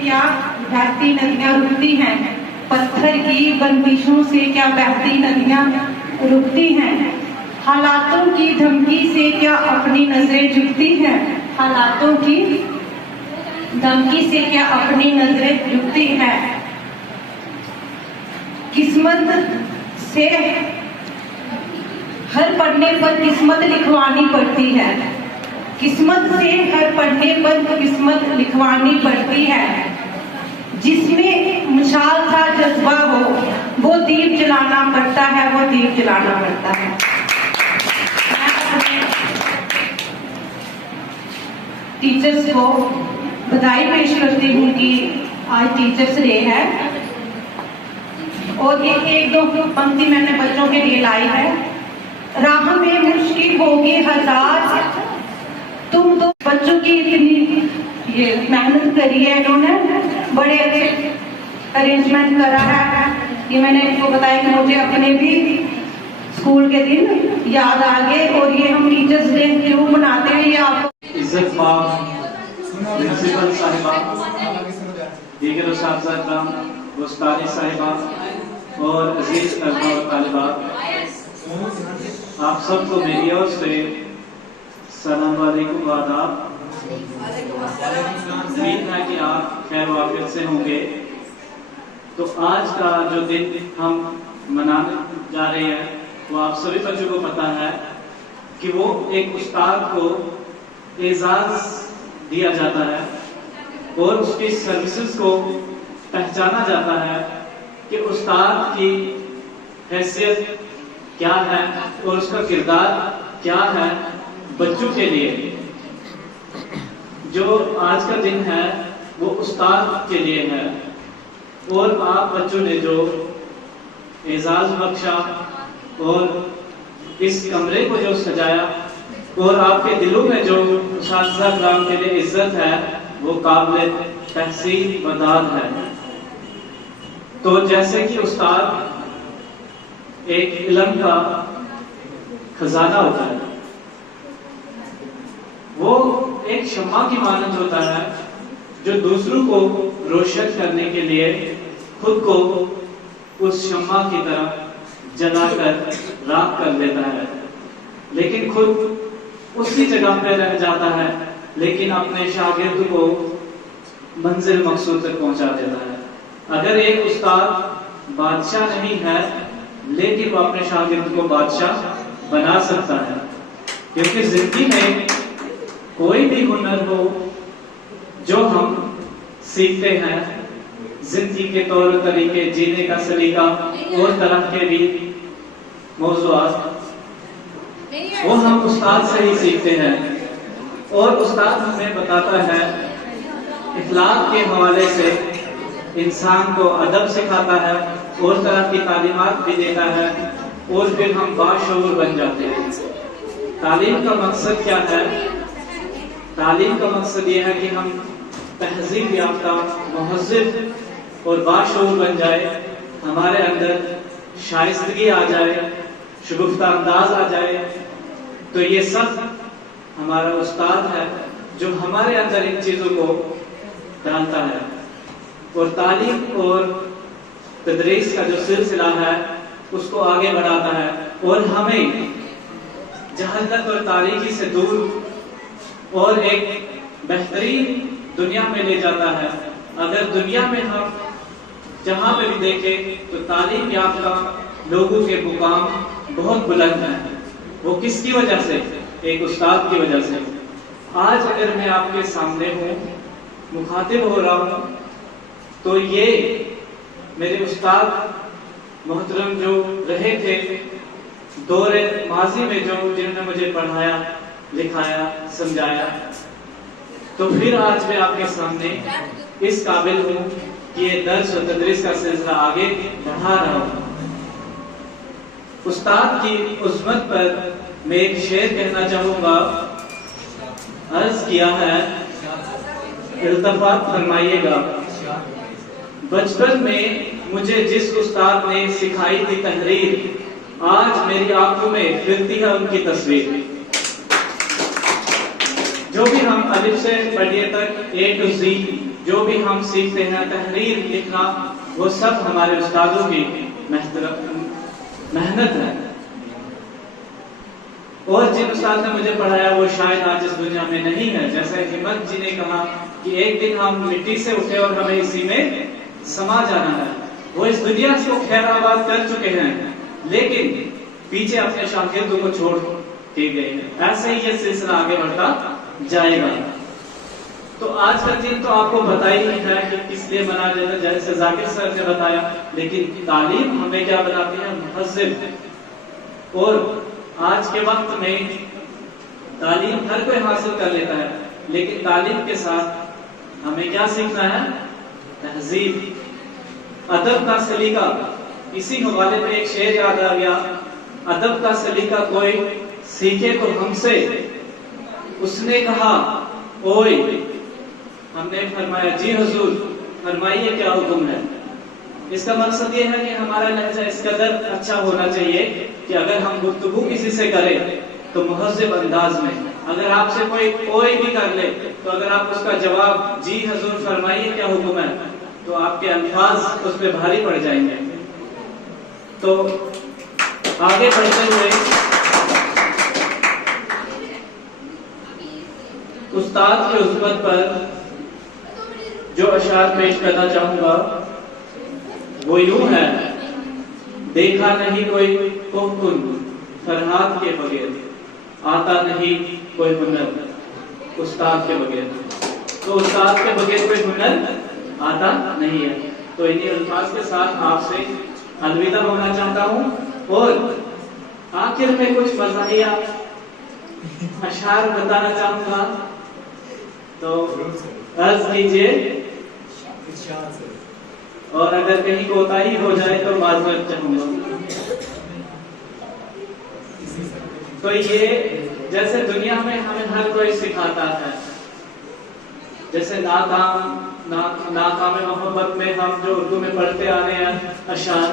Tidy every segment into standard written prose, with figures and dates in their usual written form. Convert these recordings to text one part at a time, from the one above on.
क्या बहती नदियां रुकती हैं, पत्थर की बंदिशों से क्या बहती नदियां रुकती हैं, हालातों की धमकी से क्या अपनी नजरें झुकती हैं, हालातों की धमकी से क्या अपनी नजरें झुकती हैं। किस्मत से हर पढ़ने पर किस्मत लिखवानी पड़ती है, किस्मत से हर पढ़ने पर किस्मत लिखवानी पड़ती है। जिसमें मुशाल का जज्बा हो वो दीप जलाना पड़ता है, वो दीप जलाना पड़ता है। टीचर्स को बधाई पेश करती हूँ कि आज टीचर्स डे है, और ये एक दो पंक्ति मैंने बच्चों के लिए लाई है। राह में मुश्किल होगी हजार, तुम तो बच्चों की इतनी ये मेहनत करी है, इन्होंने बड़े अच्छे अरेंजमेंट करा है। ये मैंने इनको बताया कि मुझे अपने भी स्कूल के दिन याद आ गए, और ये हम टीचर्स डे क्यों मनाते हैं ये आपको। इज्जत प्रिंसिपल साहिबा, दीगर उस्ताद-ए-किराम, उस्ताद साहिबा और अजीज तलबा और तालिबात, आप सबको मेरी ओर से सलाम वालेकुम आदाब। उम्मीद है कि आप खैर वाफियत से होंगे। तो आज का जो दिन हम मनाने जा रहे हैं वो आप सभी बच्चों को पता है कि वो एक उस्ताद को एजाज दिया जाता है और उसकी सर्विसेज को पहचाना जाता है कि उस्ताद की हैसियत क्या है और उसका किरदार क्या है बच्चों के लिए। जो आज का दिन है वो उस्ताद के लिए है, और आप बच्चों ने जो एजाज बख्शा और इस कमरे को जो सजाया और आपके दिलों में जो उस्ताद-ए-किराम के लिए इज्जत है वो काबिल तहसीन बदाद है। तो जैसे कि उस्ताद एक इल्म का खजाना होता है, वो एक शम्मा की मानंद होता है जो दूसरों को रोशन करने के लिए खुद को उस शम्मा की तरह जलाकर राख कर लेता है, लेकिन खुद उसी जगह पे रह जाता है, लेकिन अपने शागिर्द को मंजिल मकसूद तक पहुंचा देता है। अगर एक उस्ताद बादशाह नहीं है लेकिन वो अपने शागिर्द को बादशाह बना सकता है, क्योंकि जिंदगी में कोई भी हुनर हो जो हम सीखते हैं, जिंदगी के तौर तरीके, जीने का सलीका और तरह के भी मौज़ूआत, वो हम उस्ताद से ही सीखते हैं। और उस्ताद हमें बताता है, इखलाक के हवाले से इंसान को अदब सिखाता है और तरह की तालीमात भी देता है, और फिर हम बाशऊर बन जाते हैं। तालीम का मकसद क्या है? तालीम का मकसद ये है कि हम तहजीब याफ्ता, मुहज़्ज़िब और बाशऊर बन जाए, हमारे अंदर शाइस्तगी आ जाए, शगुफ्ता अंदाज आ जाए। तो ये सब हमारा उस्ताद है जो हमारे अंदर इन चीज़ों को डालता है, और तालीम और तदरीस का जो सिलसिला है उसको आगे बढ़ाता है और हमें जहालत और तारीकी से दूर और एक बेहतरीन दुनिया में ले जाता है। अगर दुनिया में हम जहां पे भी देखें तो तालीम याफ्ता लोगों के मुकाम बहुत बुलंद है। वो किसकी वजह से? एक उस्ताद की वजह से। आज अगर मैं आपके सामने हूँ, मुखातिब हो रहा हूँ, तो ये मेरे उस्ताद मोहतरम जो रहे थे दौरे माजी में, जो जिन्होंने मुझे पढ़ाया, लिखाया, समझाया, तो फिर आज मैं आपके सामने इस काबिल हूँ कि ये दर्स और तदरीस का सिलसिला आगे बढ़ा रहा हूँ। उस्ताद की उज़्मत पर मैं एक शेर कहना चाहूंगा। अर्ज किया है, इल्तफात फरमाइएगा। बचपन में मुझे जिस उस्ताद ने सिखाई थी तहरीर, आज मेरी आंखों में फिरती है उनकी तस्वीर। जो भी हम अलिफ से पढ़िए तक A to Z जो भी हम सीखते हैं, तहरीर लिखना, वो सब हमारे उस्तादों की मेहनत है। और जिन उस्ताद ने मुझे पढ़ाया वो शायद आज इस दुनिया में नहीं है। जैसे हिम्मत जी ने कहा कि एक दिन हम मिट्टी से उठे और हमें इसी में समा जाना है। वो इस दुनिया को खैराबाद कर चुके हैं, लेकिन पीछे अपने शागिर्दों को छोड़ के गए हैं। ऐसे ही ये सिलसिला आगे बढ़ता जाएगा। तो आज का दिन तो आपको पता ही है कि किस लिए मनाया जाता है, जैसे जाकिर सर ने बताया। लेकिन तालीम हमें क्या बनाती है? मुहज़्ज़िब। और आज के वक्त में तालीम हर कोई हासिल कर लेता है, लेकिन तालीम के साथ हमें क्या सीखना है? तहजीब, अदब का सलीका। इसी हवाले में एक शेर याद आ गया, अदब का सलीका कोई सीखे तो हमसे। उसने कहा ओए, हमने फरमाया जी हुजूर, फरमाइए क्या हुक्म है। इसका मकसद ये है कि हमारा लहजा इस कदर अच्छा होना चाहिए कि अगर हम गुफ्तगू किसी से करें तो मुहज़्ज़िब अंदाज में। अगर आपसे कोई भी कर ले, तो अगर आप उसका जवाब जी हुजूर फरमाइए क्या हुक्म है, तो आपके अल्फाज उस पर भारी पड़ जाएंगे। तो आगे बढ़ते हुए उस्ताद की उस्मत पर जो अशार पेश करना चाहूंगा वो यूं है, देखा नहीं कोई कुन फरहाद के बगैर, आता नहीं कोई हुनर उस्ताद के बगैर। तो उस्ताद के बगैर कोई हुनर आता नहीं है। तो इन्हीं अल्फाज के साथ आपसे अलविदा होना चाहता हूं और आखिर में कुछ मज़ाहिया अशार बताना चाहूंगा। तो अर्ज कीजिए, और अगर कहीं कोताही हो जाए तो माजरत चाहूंगा। तो ये जैसे दुनिया में हमें हर कोई सिखाता है, जैसे नाकाम मोहब्बत में हम जो उर्दू में पढ़ते आ रहे हैं अशार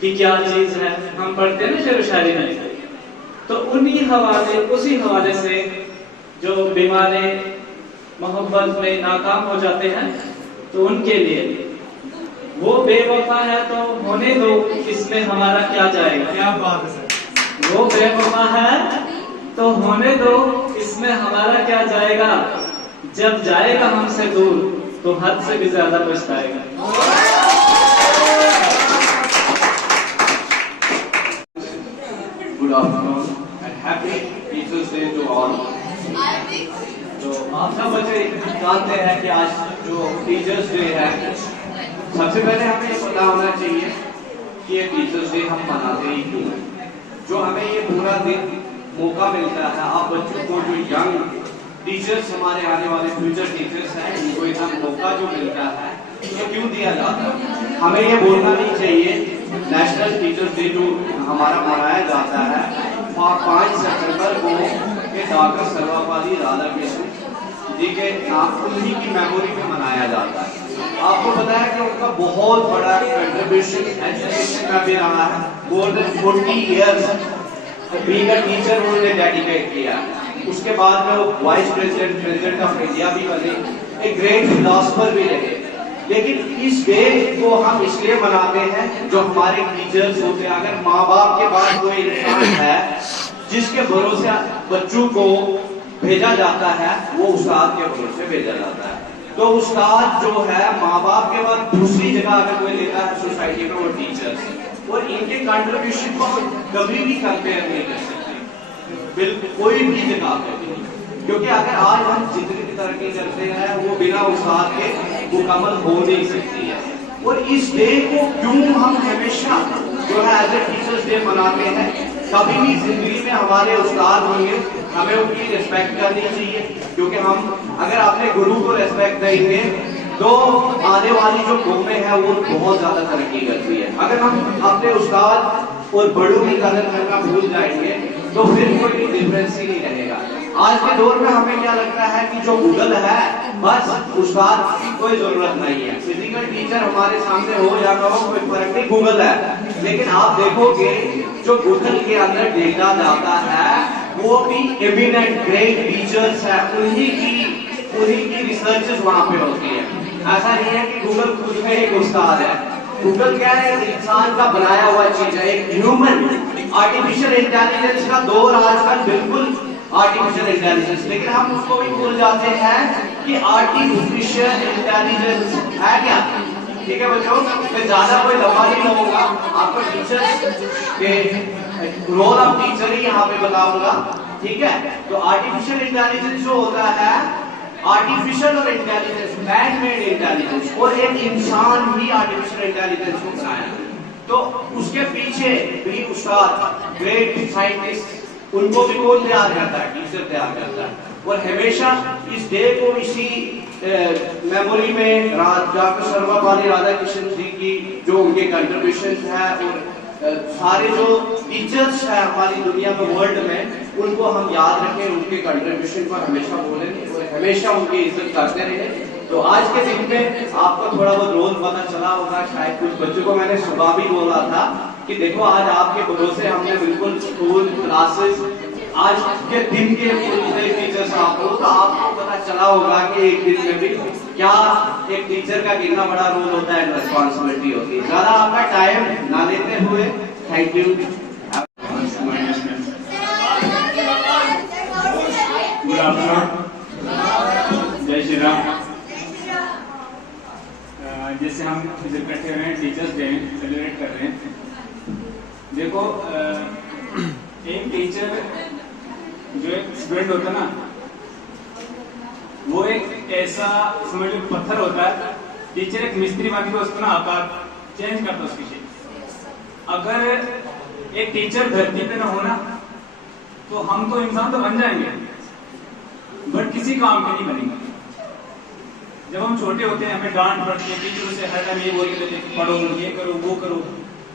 कि क्या चीज है, हम पढ़ते हैं ना शेर व शायरी में। तो उसी हवाले से जो बीमारे मोहब्बत में नाकाम हो जाते हैं, तो उनके लिए वो बेवफा है तो होने दो, इसमें हमारा क्या जाएगा। क्या बात है सर। वो बेवफा है तो होने दो, इसमें हमारा क्या जाएगा। जब जाएगा हमसे दूर तो हद से भी ज्यादा पछताएगा। Good afternoon and happy teachers day to all. तो आप सब बच्चे जानते हैं कि आज जो टीचर्स डे है, सबसे पहले हमें ये पता होना चाहिए कि ये टीचर्स डे हम मनाते ही क्यों हैं। जो हमें ये पूरा दिन मौका मिलता है, आप बच्चों को जो यंग टीचर्स, हमारे आने वाले फ्यूचर टीचर्स हैं, इनको इतना मौका जो मिलता है तो क्यों दिया जाता है। हमें ये बोलना नहीं चाहिए नेशनल टीचर्स डे जो हमारा मनाया जाता है 5 सितंबर को डॉक्टर सर्वपल्ली राधाकृष्णन जी के नाम, उन्हीं की मेमोरी में मनाया जाता है। आपको पता है कि उनका बहुत बड़ा कंट्रीब्यूशन एजुकेशन में भी रहा है। More than 40 years being a teacher उन्होंने डेडिकेट किया। उसके बाद में वो वाइस प्रेसिडेंट ऑफ इंडिया भी बने, एक ग्रेट फिलोसफर भी रहे। लेकिन इस डे को हम इसलिए मनाते हैं जो हमारे टीचर्स होते हैं। अगर माँ बाप के बाद कोई इंसान है जिसके भरोसे बच्चों को भेजा जाता है, वो उस्ताद के भरोसे भेजा जाता है। तो उस्ताद जो है माँ बाप के बाद दूसरी जगह अगर कोई लेता है सोसाइटी में, वो टीचर्स। और इनके कंट्रीब्यूशन को हम कभी भी कंपेयर नहीं कर सकते, बिल्कुल कोई भी जगह पे भी। क्योंकि अगर आज हम जितनी भी तरक्की करते हैं वो बिना उस्ताद के मुकम्मल हो नहीं सकती है। और इस डे को क्यों हम हमेशा जो है एज ए टीचर्स डे मनाते हैं। कभी भी जिंदगी में हमारे उस्ताद होंगे, हमें उनकी रिस्पेक्ट करनी चाहिए, क्योंकि हम अगर अपने गुरु को रिस्पेक्ट देंगे तो आने वाली जो कौमें हैं वो बहुत ज्यादा तरक्की करती है। अगर हम अपने उस्ताद और बड़ों की कदर करना भूल जाएंगे तो फिर कोई डिफरेंस ही नहीं रहेगा। आज के दौर में हमें क्या लगता है कि जो गूगल है बस उस्ताद की कोई जरूरत नहीं है। फिजिकल टीचर हमारे सामने हो या ना हो कोई फर्क नहीं, गूगल है। लेकिन आप देखोगे जो गूगल के अंदर देखा जाता है वो भी एमिनेंट ग्रेट टीचर्स है, उन्हीं की रिसर्चेस वहां पे होती है। ऐसा नहीं है कि गूगल खुद में एक उस्ताद है। गूगल क्या है, इंसान का बनाया हुआ चीज है, एक ह्यूमन आर्टिफिशियल इंटेलिजेंस का दौर आजकल बिल्कुल आर्टिफिशियल इंटेलिजेंस, लेकिन हम उसको भी भूल जाते हैं कि आर्टिफिशियल इंटेलिजेंस है क्या। ठीक है बच्चों, मैं ज्यादा कोई लंबा नहीं लूंगा, आपको टीचर्स के रोल ऑफ टीचर ही यहाँ पे बताऊंगा। ठीक है, तो आर्टिफिशियल इंटेलिजेंस जो होता है, आर्टिफिशियल और इंटेलिजेंस, मैन मेड इंटेलिजेंस, और एक इंसान ही आर्टिफिशियल इंटेलिजेंस को बनाया, तो उसके पीछे भी उस्ताद ग्रेट साइंटिस्ट, उनको भी कौन तैयार करता है, टीचर तैयार करता है। और हमेशा इस डे को इसी मेमोरी में डॉक्टर सर्वपल्ली राधाकृष्णन जी की जो उनके कंट्रीब्यूशन है, और सारे जो टीचर्स है हमारी दुनिया में, वर्ल्ड में, उनको हम याद रखें, उनके कंट्रीब्यूशन पर हमेशा बोलें और हमेशा उनकी इज्जत करते रहे। तो आज के दिन में आपको थोड़ा बहुत रोल पता चला होगा, शायद कुछ बच्चों को मैंने सुबह भी बोला था कि देखो आज आपके भरोसे हमने बिल्कुल स्कूल क्लासेस, आज के दिन के पूरे टीचर्स आप हो, तो आपको पता चला होगा कि एक दिन में भी क्या एक टीचर का कितना बड़ा रोल होता है, रिस्पॉन्सिबिलिटी होती है। ज्यादा आपका टाइम ना लेते हुए थैंक यू। गुड आफ्टरनून, जय श्री राम। जैसे हम इकट्ठे हुए हैं, टीचर्स डे सेलिब्रेट कर रहे हैं। देखो, एक टीचर जो एक स्टूडेंट होता है ना, वो एक ऐसा समझ लो पत्थर होता है। टीचर एक मिस्त्री बन के उसको ना आकार चेंज करता है उसकी शेप। अगर एक टीचर धरती पे ना हो ना, तो हम तो इंसान तो बन जाएंगे बट किसी काम के नहीं बनेंगे। जब हम छोटे होते हैं, हमें डांट पड़ती है, टीचरों से हर टाइम ये बोल के देते हैं पढ़ो, ये करो, वो करो।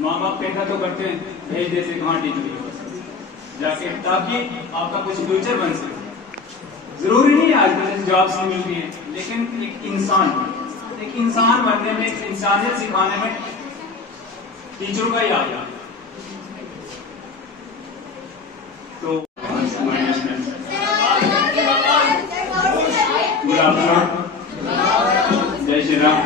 माँ बाप कहना तो करते हैं, भेज देते कहाँ टीचर जाके, ताकि आपका कुछ फ्यूचर बन सके। जरूरी नहीं आजकल जॉब्स नहीं मिल रही है, लेकिन एक इंसान बनने में, एक इंसानियत सिखाने में टीचरों का ही आ गया। तो गुड आफ्टरनून, जय श्री राम।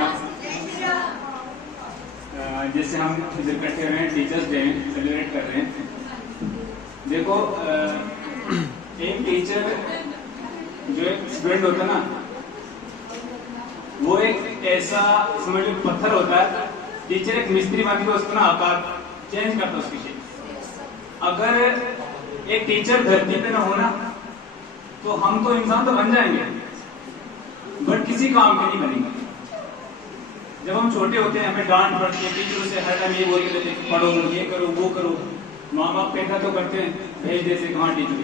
जैसे हम इकट्ठे हुए हैं, टीचर्स डे सेलिब्रेट कर रहे हैं। देखो, एक टीचर जो एक स्टूडेंट होता है ना, वो एक ऐसा समझ लो पत्थर होता है। टीचर एक मिस्त्री बन के उसको ना आकार चेंज करता है उसकी शेप। अगर एक टीचर धरती पे ना हो ना, तो हम तो इंसान तो बन जाएंगे बट किसी काम के नहीं बनेंगे। जब हम छोटे होते हैं, हमें डांट पड़ती है, टीचरों से हर टाइम ये बोल के देते हैं पढ़ो, ये करो, वो करो। माँ बाप कहना तो करते हैं, भेज देते कहाँ टीचर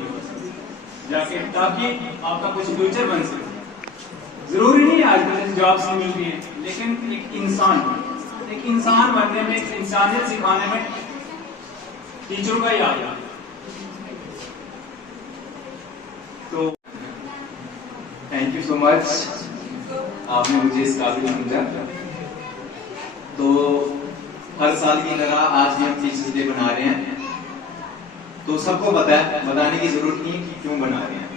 जाके, ताकि आपका कुछ फ्यूचर बन सके। जरूरी नहीं आजकल जॉब्स नहीं मिल रही है, लेकिन एक इंसान बनने में, एक इंसानियत सिखाने में टीचरों का ही आ गया। तो थैंक यू सो मच, आपने मुझे इस काबिल समझा। तो हर साल की तरह आज भी हम टीचर्स डे बना रहे हैं। तो सबको पता है, बताने की जरूरत नहीं है कि क्यों बना रहे हैं,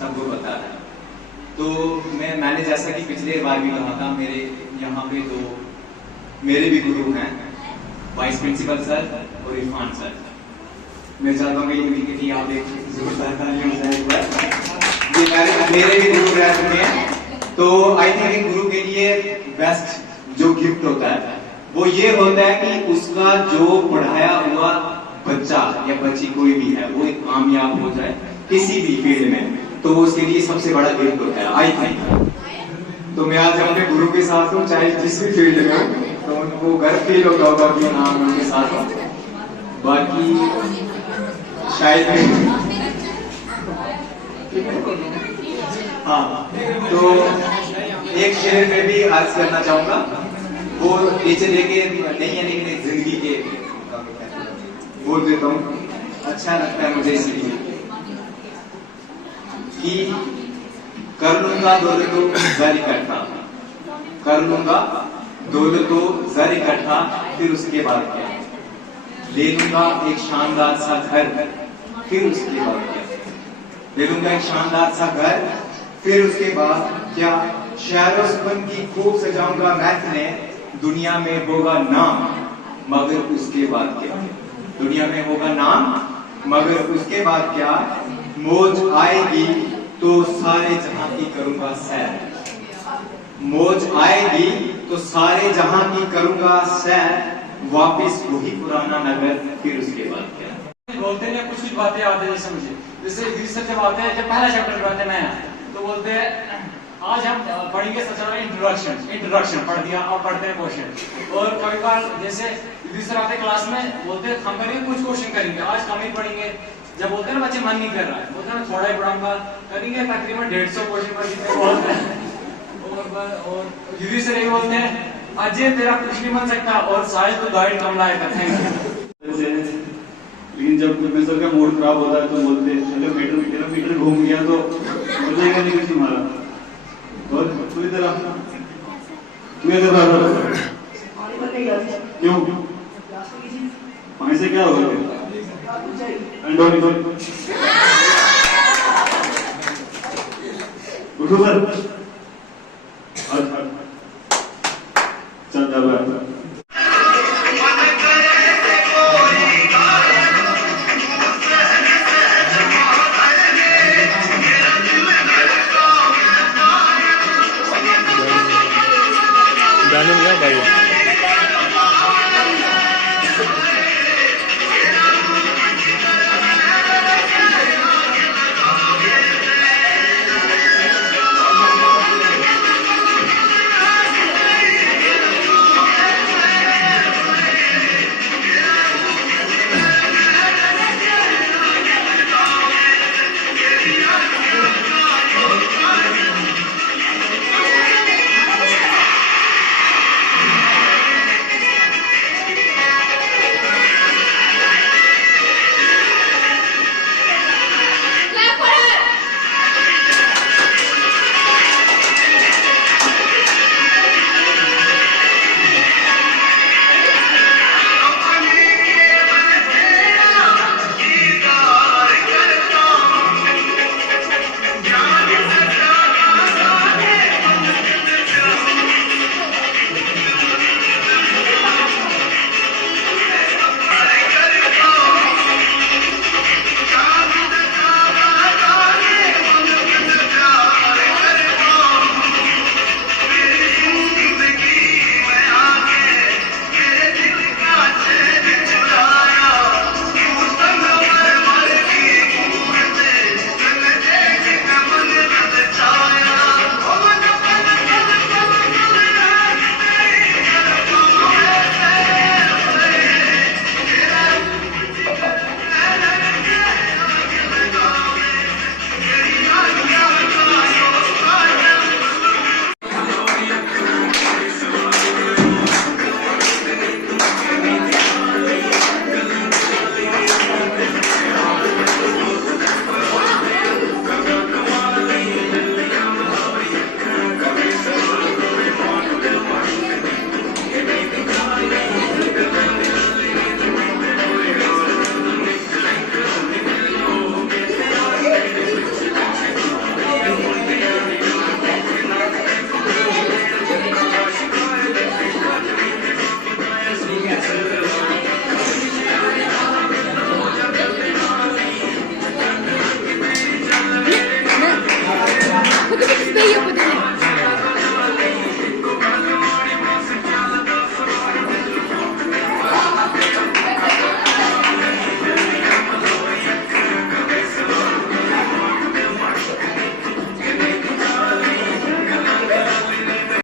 सबको पता है। तो मैंने जैसा कि पिछले बार भी कहा था, मेरे यहाँ पे तो मेरे भी गुरु हैं, वाइस प्रिंसिपल सर और इरफान सर। मैं चाहता हूँ कि नहीं आप एक मेरे भी गुरु रह चुके हैं। तो आई थिंक गुरु के लिए बेस्ट जो गिफ्ट होता है वो ये होता है कि उसका जो पढ़ाया हुआ बच्चा या बच्ची कोई भी है वो कामयाब हो जाए किसी भी फील्ड में, तो उसके लिए सबसे बड़ा गिफ्ट होता है आई थिंक। तो मैं आज अपने गुरु के साथ हूँ, चाहे जिस भी फील्ड में हूँ, तो उनको गर्व फील होता होगा कि हाँ मैं उनके साथ हूँ। बाकी शायद हाँ, तो एक शेर में भी अर्ज करना चाहूंगा, वो टीचर लेके नहीं है लेकिन एक जिंदगी के बोल देता हूँ, अच्छा लगता है मुझे इसलिए कि कर लूंगा दौलतो जर इकट्ठा, कर लूंगा दौलतो जर इकट्ठा, फिर उसके बाद क्या, ले लूंगा एक शानदार सा घर, फिर उसके बाद क्या, ले लूंगा एक शानदार सा घर, फिर उसके बाद क्या, शहरों की खूब सजाऊंगा महफिले, दुनिया में होगा नाम मगर उसके बाद क्या? दुनिया में होगा नाम मगर उसके बाद क्या? मौज आएगी तो सारे जहां की करूंगा सैर, मौज आएगी तो सारे जहां की करूंगा सैर, वापिस वही पुराना नगर, फिर उसके बाद क्या? बोलते हैं कुछ बातें याद है जैसे मुझे, जैसे रिसर्च जब आते हैं, जब पहला चैप्टर पढ़ते हैं नया, तो बोलते हैं आज हम पढ़ेंगे सबसे पहले इंट्रोडक्शन पढ़ दिया, और पढ़ते हैं क्वेश्चन। और कभी बार जैसे रिसर्च आते क्लास में, बोलते हैं हम करेंगे कुछ क्वेश्चन करेंगे, आज कम ही पढ़ेंगे। जब बोलते हैं ना बच्चे मन नहीं कर रहा है, बोलते हैं मैं थोड़ा ही पढ़ाऊंगा, करेंगे तकरीबन 150 क्वेश्चन पर जितने बोलते हैं। और दीदी सर ये बोलते हैं अजय तेरा कुछ नहीं बन सकता, और शायद तो गाइड कम लाएगा। Thank you. लेकिन जब प्रोफेसर का मूड खराब होता है तो बोलते हैं मीटर घूम गया तो बोलेगा नहीं कुछ तुम्हारा। और तू इधर आ, तू इधर आ, क्यों वहीं से क्या होगा? उठो सर, चल जा। क्या भाई